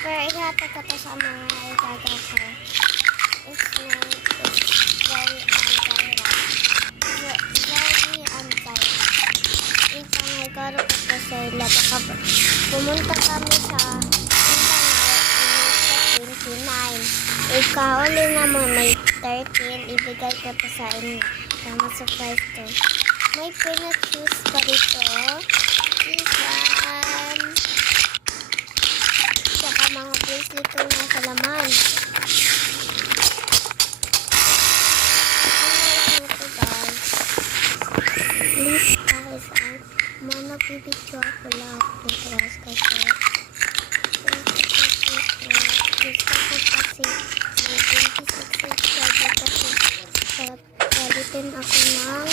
Pero ihata ko to sa mga igaga ko. It's very anti-garo ko to sa ila. Baka pumunta kami sa Mindanao in 29. Ikauli na mo may 13. Ibigay ko to sa inyo. Tama surprise to. May peanut juice pa dito. This one. Saka mga bracelet ko na sa laman. Please guys, manapibidyo ako lahat ng oras kasi gusto ko kasi may 26 subscriber kasi palitin ako ng